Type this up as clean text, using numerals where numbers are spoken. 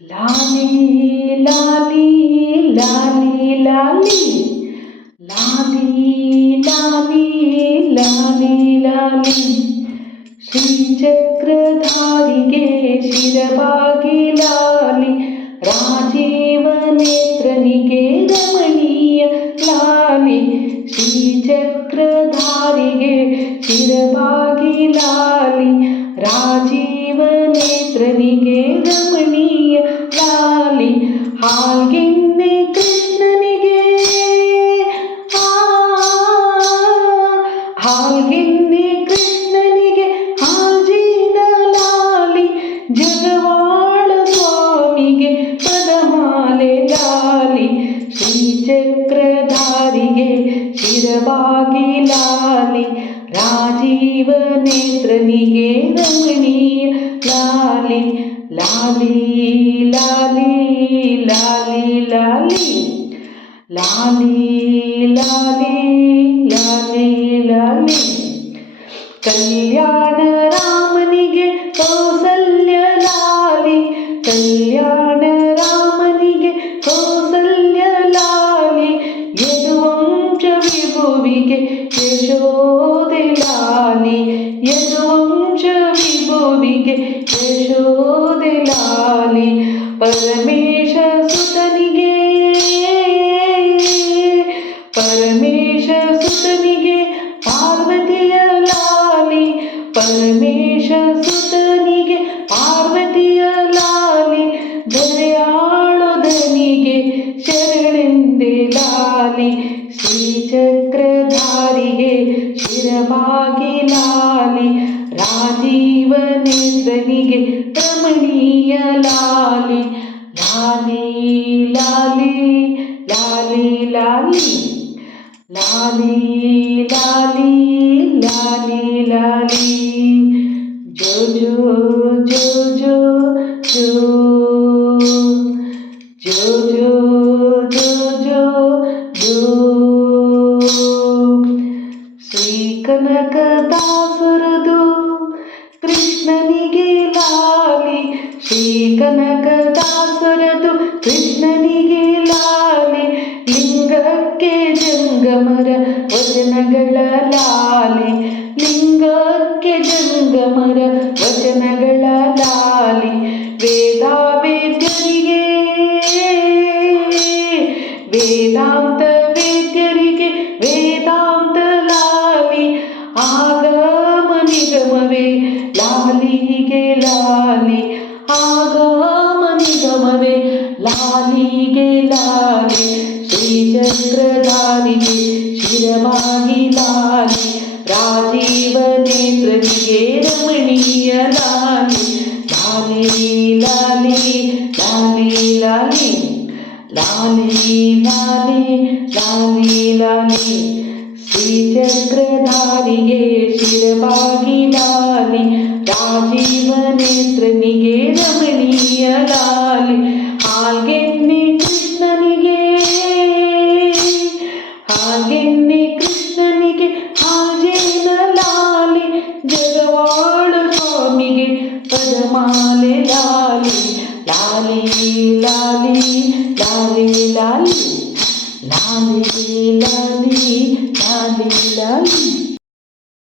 ಲಾಲಿ ಲಾಲಿ ಲಾಲಿ ಲಾಲಿ ಲಾಲಿ ಲಾಲಿ ಲಾಲಿ ಲಾಲಿ ಶ್ರೀಚಕ್ರಧಾರಿಗೆ ಶಿರವಾಗಿ ಲಾಲಿ ರಾಜೀವ ನೇತ್ರನಿಗೆ ರಮಣೀಯ ಲಾಲಿ ಶ್ರೀಚಕ್ರಧಾರಿಗೆ ಶಿರವಾಗಿ ಲಾಲಿ ರಾಜೀವ ನೇತ್ರನಿಗೆ ರಮಣೀಯ ಲಾಲಿ ಹಾಗೆನ್ನೆ ಕೃಷ್ಣನಿಗೆ ಹಾಗೆನ್ನೆ ಕೃಷ್ಣನಿಗೆ ಹಾಜಿನ ಲಾಲಿ ಜಗವಾಳ ಸ್ವಾಮಿಗೆ ಪದಮಾಲೆ ಲಾಲಿ ಶ್ರೀಚಕ್ರಧಾರಿಗೆ ಶಿರವಾಗಿ ಲಾಲಿ ರಾಜೀವ ನೇತ್ರನಿಗೆ ರಮಣೀಯ ಲಾಲಿ ಲಾಲಿ ಲಾಲಿ ಲಾಲಿ ಲಾಲಿ ಲಾಲಿ ಲಾಲಿ ಲಾಲಿ ಲಾಲಿ ಕಲ್ಯಾಣ ರಾಮನಿಗೆ ಕೌಸಲ್ಯ ಲಾಲಿ ಕಲ್ಯಾಣ ರಾಮನಿಗೆ ಕೌಸಲ್ಯ ಲಾಲಿ ಯದುವಂಶ ವಿಭುವಿಗೆ ಯಶೋದೆ ಲಾಲಿ ಯದುವಂಶ ವಿಭುವಿಗೆ ಯಶೋದೆ ಲಾಲಿ ಪರಮೇಶ ಸುತನಿಗೆ ಪರಮೇಶ ಸುತನಿಗೆ ಪಾರ್ವತಿಯ ಲಾಲಿ ಪರಮೇಶ ಸುತನಿಗೆ ಪಾರ್ವತಿಯ ಲಾಲಿ ದರೆಯಾಳೋದನಿಗೆ ಶರಣೆಂದೆ ಲಾಲಿ ಶ್ರೀಚಕ್ರಧಾರಿಗೆ ಶಿರವಾಗಿ ಲಾಲಿ ರಾಜೀವ ನೇತ್ರನಿಗೆ ರಮಣೀಯ ಲಾಲಿ ಲಾಲಿ ಲಾಲಿ ಲಾಲಿ ಲಾಲಿ ಲಾಲಿ ಲಾಲಿ ಲಾಲಿ ಲಾಲಿ ಜೋ ಜೋ ಜೋ ಜೋ ಜೋ ಜೋ ಜೋ ಜೋ ಜೋ ಜೋ ಶ್ರೀ ಕನಕದಾಸರದು ಕೃಷ್ಣನಿಗೆ ಲಾಲಿ ಶ್ರೀ ಕನಕದಾಸರದು ಕೃಷ್ಣನಿಗೆ ಲಾಲಿ ಲಿಂಗಕ್ಕೆ ಜಂಗಮರ ವಚನಗಳ ಲಾಲಿ ಲಿಂಗಕ್ಕೆ ಜಂಗಮರ ವಚನಗಳ ಲಾಲಿ ವೇದಾವೇದ್ಯರಿಗೆ ವೇದಾಂತ ವೇದ್ಯರಿಗೆ ವೇದಾಂತ ಲಾಲಿ ಆಗಮ ನಿಗಮವೇ ಲಾಲಿಗೆ ಲಾಲಿ ಆಗಮ ನಿಗಮವೇ ಲಾಲಿಗೆ ಲಾಲಿ ಶ್ರೀಚಕ್ರಧಾರಿಗೆ ಶಿರವಾಗಿ ಲಾಲಿ ರಾಜೀವ ನೇತ್ರನಿಗೆ ರಮಣೀಯ ಲಾಲಿ ಲಾಲಿ ಲಾಲಿ ಲಾಲಿ ಲಾಲಿ ಲಾಲಿ ಲಾಲಿ ಲಾಲಿ ಲಾಲಿ ಶ್ರೀಚಕ್ರಧಾರಿಗೆ ಶಿರವಾಗಿ ಲಾಲಿ ರಾಜೀವ ನೇತ್ರನಿಗೆ ರಮಣೀಯ ಲಾಲಿ ಹಾಗೆನ್ನೆ ಕೃಷ್ಣನಿಗೆ ಹಾಗೆನ್ನೆ ಕೃಷ್ಣನಿಗೆ ಹಾಜೇನ ಲಾಲಿ ಜಗವಾಳ ಸ್ವಾಮಿಗೆ ಪದಮಾಲೆ ಲಾಲಿ ಲಾಲಿ ಲಾಲಿ ಲಾಲಿ ಲಾಲಿ ಲಾಲಿ ಲಾಲಿ ಲಾಲಿ ಲಾಲಿ